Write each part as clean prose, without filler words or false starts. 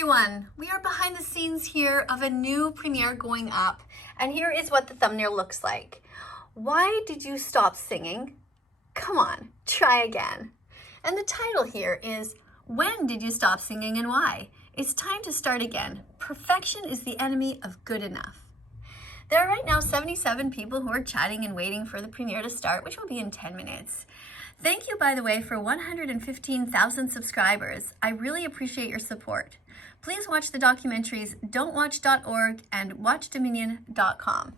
everyone, we are behind the scenes here of a new premiere going up, and here is what the thumbnail looks like. Why did you stop singing? Come on, try again. And the title here is, when did you stop singing and why? It's time to start again. Perfection is the enemy of good enough. There are right now 77 people who are chatting and waiting for the premiere to start, which will be in 10 minutes. Thank you, by the way, for 115,000 subscribers. I really appreciate your support. Please watch the documentaries don'twatch.org and watchdominion.com.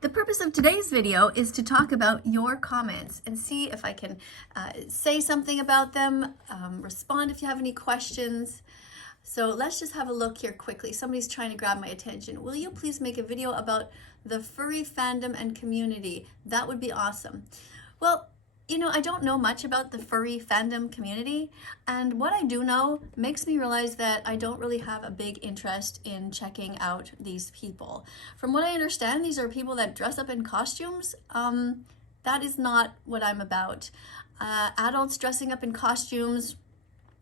The purpose of today's video is to talk about your comments and see if I can say something about them, respond if you have any questions. So let's just have a look here quickly. Somebody's trying to grab my attention. Will you please make a video about the furry fandom and community? That would be awesome. Well, you know, I don't know much about the furry fandom community, and what I do know makes me realize that I don't really have a big interest in checking out these people. From what I understand, these are people that dress up in costumes. That is not what I'm about. Adults dressing up in costumes,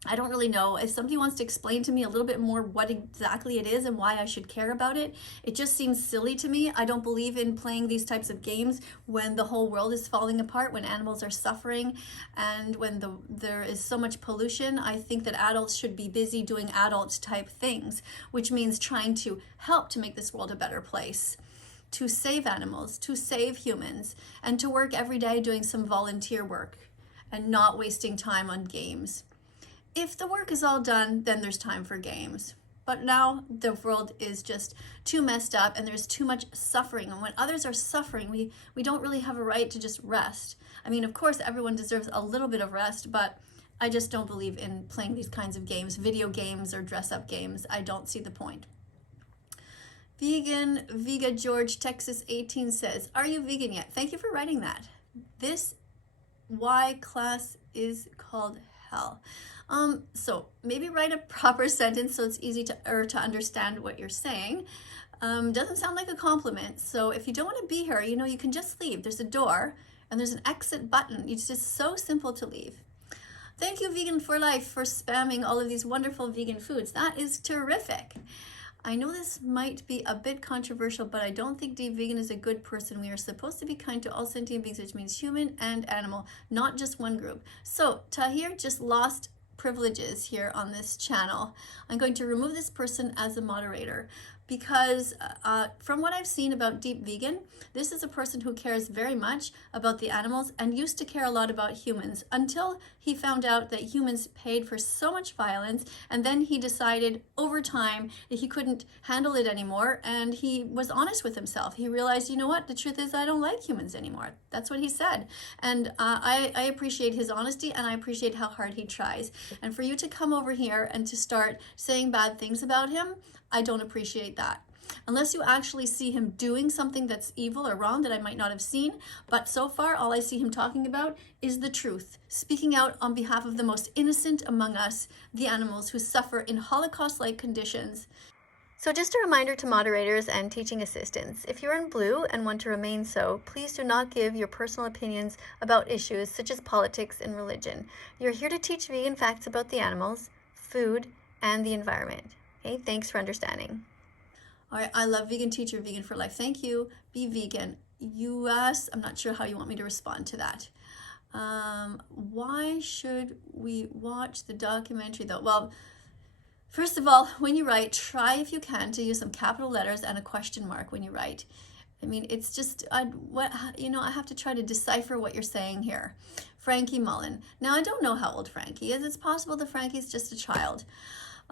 I don't really know. If somebody wants to explain to me a little bit more what exactly it is and why I should care about it, it just seems silly to me. I don't believe in playing these types of games when the whole world is falling apart, when animals are suffering, and when there is so much pollution. I think that adults should be busy doing adult type things, which means trying to help to make this world a better place, to save animals, to save humans, and to work every day doing some volunteer work and not wasting time on games. If the work is all done, then there's time for games. But now the world is just too messed up and there's too much suffering. And when others are suffering, we don't really have a right to just rest. I mean, of course, everyone deserves a little bit of rest, but I just don't believe in playing these kinds of games, video games or dress-up games. I don't see the point. Vegan, Vega George, Texas 18 says, are you vegan yet? Thank you for writing that. This Y class is called hell. So maybe write a proper sentence so it's easy to understand what you're saying. Doesn't sound like a compliment. So if you don't want to be here, you know, you can just leave. There's a door and there's an exit button. It's just so simple to leave. Thank you, Vegan for Life, for spamming all of these wonderful vegan foods. That is terrific. I know this might be a bit controversial, but I don't think Deep Vegan is a good person. We are supposed to be kind to all sentient beings, which means human and animal, not just one group. So Tahir just lost privileges here on this channel. I'm going to remove this person as a moderator because from what I've seen about Deep Vegan, this is a person who cares very much about the animals and used to care a lot about humans until he found out that humans paid for so much violence, and then he decided over time that he couldn't handle it anymore, and he was honest with himself. He realized, you know what, the truth is I don't like humans anymore. That's what he said. And I appreciate his honesty, and I appreciate how hard he tries. And for you to come over here and to start saying bad things about him, I don't appreciate that. Unless you actually see him doing something that's evil or wrong that I might not have seen. But so far, all I see him talking about is the truth, speaking out on behalf of the most innocent among us, the animals who suffer in Holocaust-like conditions. So just a reminder to moderators and teaching assistants, if you're in blue and want to remain so, please do not give your personal opinions about issues such as politics and religion. You're here to teach vegan facts about the animals, food, and the environment. Okay, thanks for understanding. All right, I love Vegan Teacher, Vegan for Life. Thank you. Be vegan. US, I'm not sure how you want me to respond to that. Why should we watch the documentary though? Well, first of all, when you write, try if you can to use some capital letters and a question mark when you write. I mean, it's just, I have to try to decipher what you're saying here. Frankie Mullen. Now, I don't know how old Frankie is. It's possible that Frankie's just a child.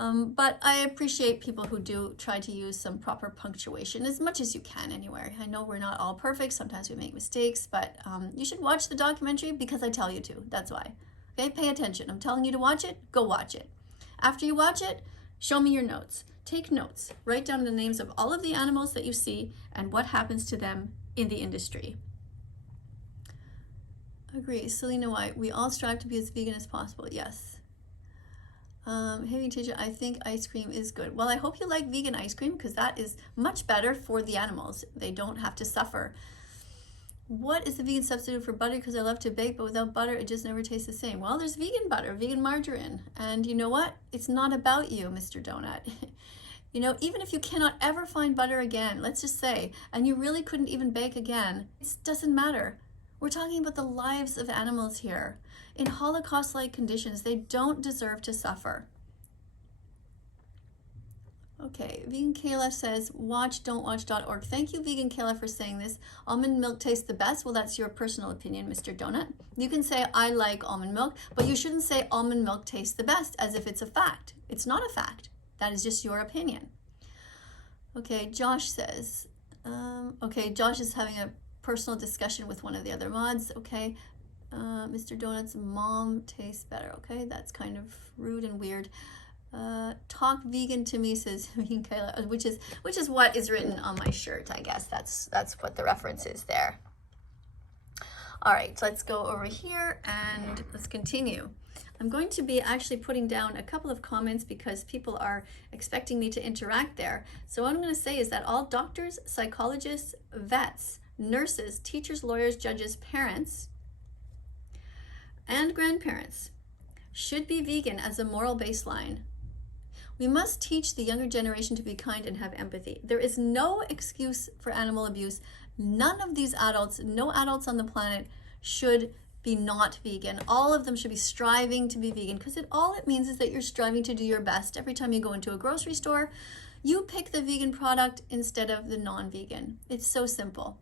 But I appreciate people who do try to use some proper punctuation as much as you can anywhere. I know we're not all perfect. Sometimes we make mistakes, but you should watch the documentary because I tell you to. That's why. Okay, pay attention. I'm telling you to watch it. Go watch it. After you watch it, show me your notes. Take notes. Write down the names of all of the animals that you see and what happens to them in the industry. Agree. Selena White. We all strive to be as vegan as possible. Yes. Heavy teacher, I think ice cream is good. Well, I hope you like vegan ice cream because that is much better for the animals. They don't have to suffer. What is the vegan substitute for butter? Because I love to bake, but without butter, it just never tastes the same. Well, there's vegan butter, vegan margarine. And you know what? It's not about you, Mr. Donut. You know, even if you cannot ever find butter again, let's just say, and you really couldn't even bake again, it doesn't matter. We're talking about the lives of animals here. In Holocaust-like conditions, they don't deserve to suffer. Okay, Vegan Kayla says, watch.don't watch.org. Thank you, Vegan Kayla, for saying this. Almond milk tastes the best. Well, that's your personal opinion, Mr. Donut. You can say, I like almond milk, but you shouldn't say almond milk tastes the best as if it's a fact. It's not a fact. That is just your opinion. Okay, Josh says, okay, Josh is having a personal discussion with one of the other mods. Okay, Mr. Donut's mom tastes better. Okay, that's kind of rude and weird. Talk vegan to me, says Vegan Kayla, which is what is written on my shirt. I guess that's what the reference is there. All right, so let's go over here and let's continue. I'm going to be actually putting down a couple of comments because people are expecting me to interact there. So what I'm going to say is that all doctors, psychologists, vets, nurses, teachers, lawyers, judges, parents, and grandparents should be vegan as a moral baseline. We must teach the younger generation to be kind and have empathy. There is no excuse for animal abuse. None of these adults, no adults on the planet should be not vegan. All of them should be striving to be vegan because all it means is that you're striving to do your best. Every time you go into a grocery store, you pick the vegan product instead of the non-vegan. It's so simple.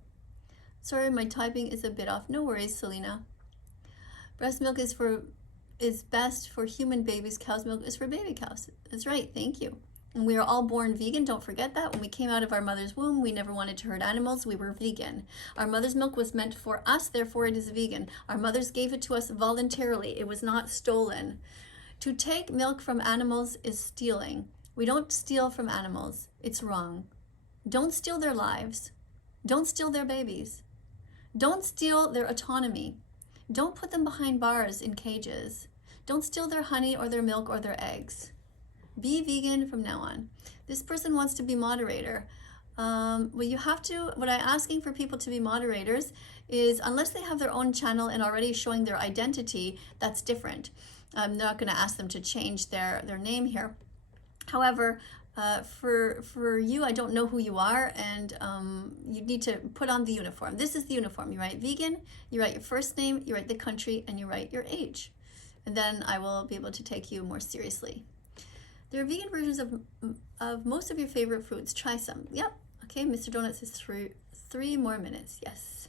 Sorry, my typing is a bit off. No worries, Selena. Breast milk is best for human babies. Cow's milk is for baby cows. That's right, thank you. And we are all born vegan, don't forget that. When we came out of our mother's womb, we never wanted to hurt animals, we were vegan. Our mother's milk was meant for us, therefore it is vegan. Our mothers gave it to us voluntarily, it was not stolen. To take milk from animals is stealing. We don't steal from animals, it's wrong. Don't steal their lives. Don't steal their babies. Don't steal their autonomy. Don't put them behind bars in cages. Don't steal their honey or their milk or their eggs. Be vegan from now on. This person wants to be moderator. Well, you have to, what I'm asking for people to be moderators is, unless they have their own channel and already showing their identity, that's different. I'm not going to ask them to change their name here. However, for you, I don't know who you are, and you need to put on the uniform. This is the uniform. You write vegan, you write your first name, you write the country, and you write your age. And then I will be able to take you more seriously. There are vegan versions of most of your favorite foods. Try some. Yep. Okay, Mr. Donut says three more minutes. Yes.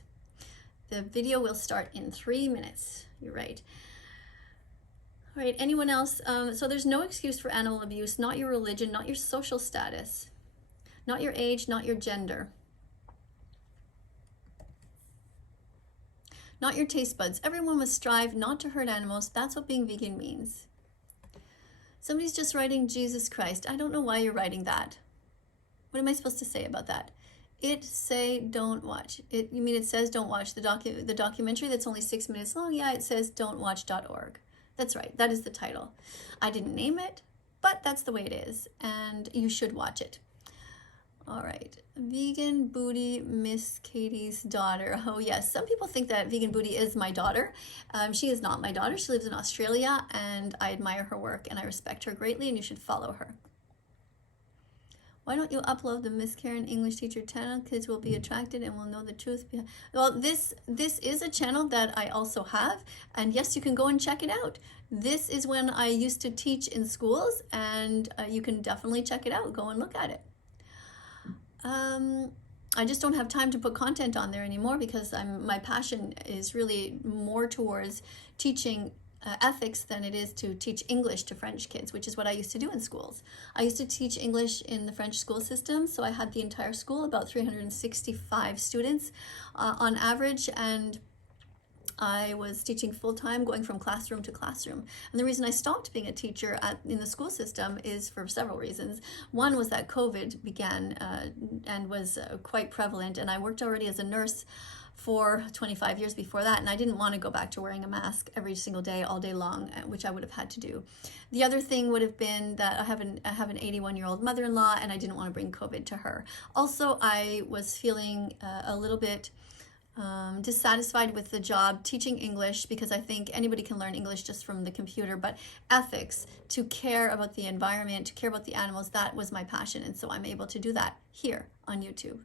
The video will start in 3 minutes. You're right. All right, anyone else? So there's no excuse for animal abuse, not your religion, not your social status, not your age, not your gender, not your taste buds. Everyone must strive not to hurt animals. That's what being vegan means. Somebody's just writing Jesus Christ. I don't know why you're writing that. What am I supposed to say about that? It say don't watch. You mean it says don't watch the documentary that's only 6 minutes long? Yeah, it says don'twatch.org. That's right, that is the title. I didn't name it, but that's the way it is, and you should watch it. All right, Vegan Booty, Miss Katie's daughter. Oh yes, some people think that Vegan Booty is my daughter. She is not my daughter. She lives in Australia, and I admire her work, and I respect her greatly, and you should follow her. Why don't you upload the Miss Karen English Teacher channel? Kids will be attracted and will know the truth behind. Well, this is a channel that I also have, and yes, you can go and check it out. This is when I used to teach in schools, and you can definitely check it out. Go and look at it. I just don't have time to put content on there anymore because my passion is really more towards teaching ethics than it is to teach English to French kids, which is what I used to do in schools. I used to teach English in the French school system, so I had the entire school, about 365 students on average, and I was teaching full-time, going from classroom to classroom. And the reason I stopped being a teacher in the school system is for several reasons. One was that COVID began and was quite prevalent, and I worked already as a nurse for 25 years before that, and I didn't want to go back to wearing a mask every single day, all day long, which I would have had to do. The other thing would have been that I have an 81-year-old mother-in-law, and I didn't want to bring COVID to her. Also, I was feeling a little bit dissatisfied with the job teaching English, because I think anybody can learn English just from the computer, but ethics, to care about the environment, to care about the animals, that was my passion. And so I'm able to do that here on YouTube.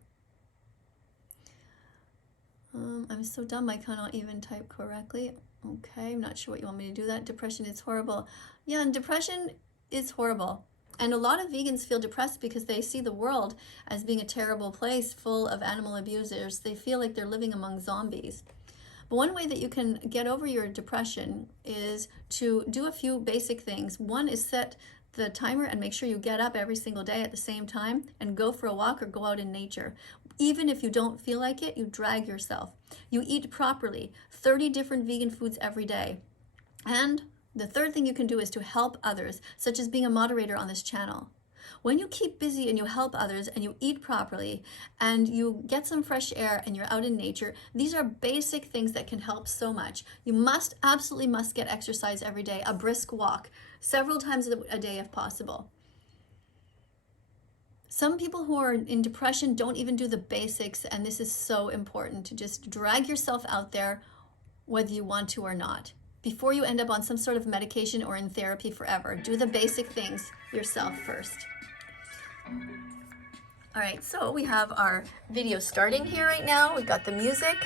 I'm so dumb, I cannot even type correctly. Okay, I'm not sure what you want me to do that. Depression is horrible. Yeah, and depression is horrible. And a lot of vegans feel depressed because they see the world as being a terrible place full of animal abusers. They feel like they're living among zombies. But one way that you can get over your depression is to do a few basic things. One is set the timer and make sure you get up every single day at the same time and go for a walk or go out in nature. Even if you don't feel like it, you drag yourself. You eat properly, 30 different vegan foods every day. And the third thing you can do is to help others, such as being a moderator on this channel. When you keep busy and you help others and you eat properly and you get some fresh air and you're out in nature, these are basic things that can help so much. You absolutely must get exercise every day, a brisk walk, several times a day if possible. Some people who are in depression don't even do the basics, and this is so important to just drag yourself out there whether you want to or not. Before you end up on some sort of medication or in therapy forever, do the basic things yourself first. All right, so we have our video starting here right now. We've got the music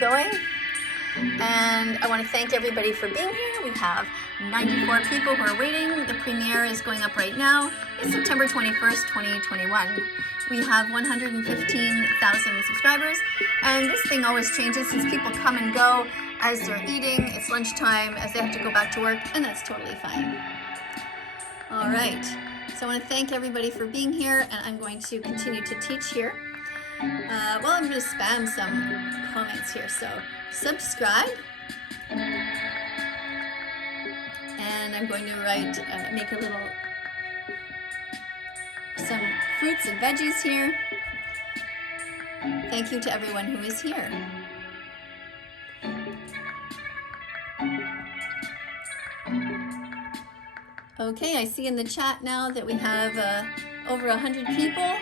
going. And I want to thank everybody for being here. We have 94 people who are waiting. The premiere is going up right now. It's September 21st, 2021. We have 115,000 subscribers. And this thing always changes since people come and go as they're eating. It's lunchtime, as they have to go back to work, and that's totally fine. All right, so I want to thank everybody for being here, and I'm going to continue to teach here. Well, I'm going to spam some comments here, so subscribe, and I'm going to write, make a little, some fruits and veggies here. Thank you to everyone who is here. Okay, I see in the chat now that we have over 100 people.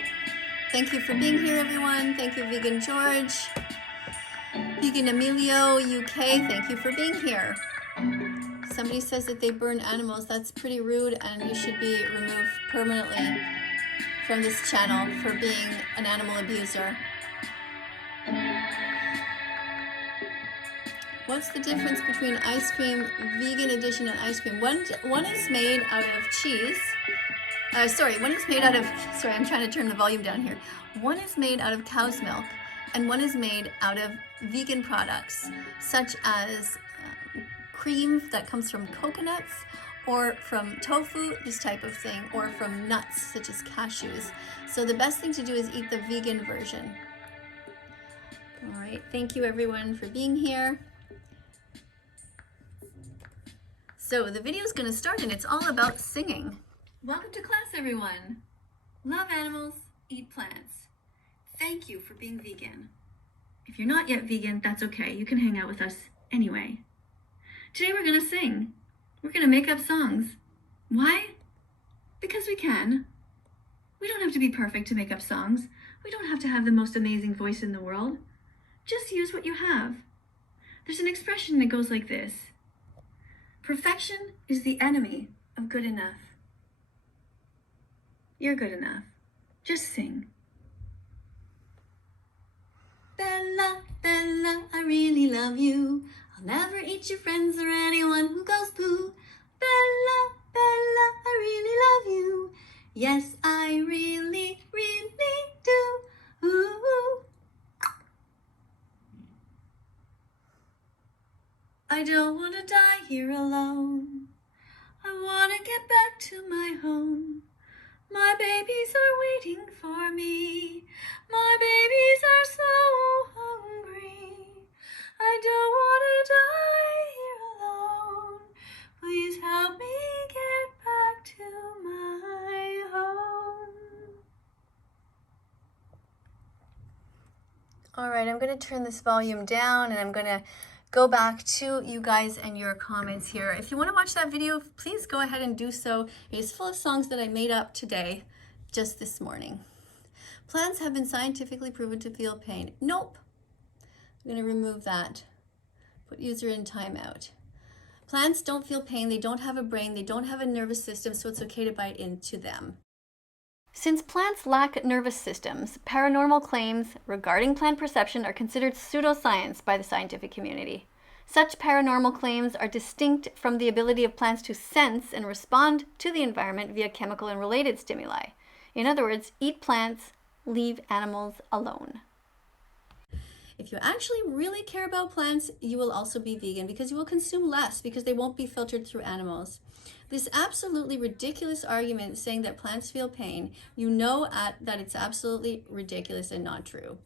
Thank you for being here, everyone. Thank you, Vegan George. Vegan Emilio, UK, thank you for being here. Somebody says that they burn animals. That's pretty rude, and you should be removed permanently from this channel for being an animal abuser. What's the difference between ice cream, vegan edition, and ice cream? One is made out of cheese. One is made out of, I'm trying to turn the volume down here. One is made out of cow's milk, and one is made out of vegan products, such as cream that comes from coconuts, or from tofu, this type of thing, or from nuts, such as cashews. So the best thing to do is eat the vegan version. All right, thank you everyone for being here. So the video is going to start, and it's all about singing. Welcome to class, everyone. Love animals, eat plants. Thank you for being vegan. If you're not yet vegan, that's okay. You can hang out with us anyway. Today we're going to sing. We're going to make up songs. Why? Because we can. We don't have to be perfect to make up songs. We don't have to have the most amazing voice in the world. Just use what you have. There's an expression that goes like this. Perfection is the enemy of good enough. You're good enough. Just sing. Bella, Bella, I really love you. I'll never eat your friends or anyone who goes poo. Bella, Bella, I really love you. Yes, I really, really do. Ooh. I don't want to die here alone. I want to get back to my home. My babies are waiting for me. My babies are so hungry. I don't want to die here alone. Please help me get back to my home. All right, I'm going to turn this volume down, and I'm going to go back to you guys and your comments here. If you want to watch that video, please go ahead and do so. It is full of songs that I made up today, just this morning. Plants have been scientifically proven to feel pain. Nope. I'm going to remove that. Put user in timeout. Plants don't feel pain, they don't have a brain, they don't have a nervous system, so it's okay to bite into them. Since plants lack nervous systems, paranormal claims regarding plant perception are considered pseudoscience by the scientific community. Such paranormal claims are distinct from the ability of plants to sense and respond to the environment via chemical and related stimuli. In other words, eat plants, leave animals alone. If you actually really care about plants, you will also be vegan because you will consume less because they won't be filtered through animals. This absolutely ridiculous argument saying that plants feel pain, you know that it's absolutely ridiculous and not true.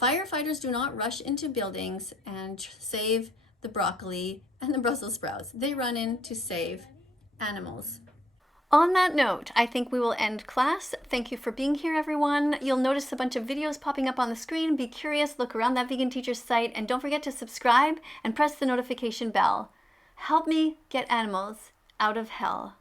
Firefighters do not rush into buildings and save the broccoli and the Brussels sprouts. They run in to save animals. On that note, I think we will end class. Thank you for being here, everyone. You'll notice a bunch of videos popping up on the screen. Be curious, look around That Vegan Teacher's site, and don't forget to subscribe and press the notification bell. Help me get animals out of hell.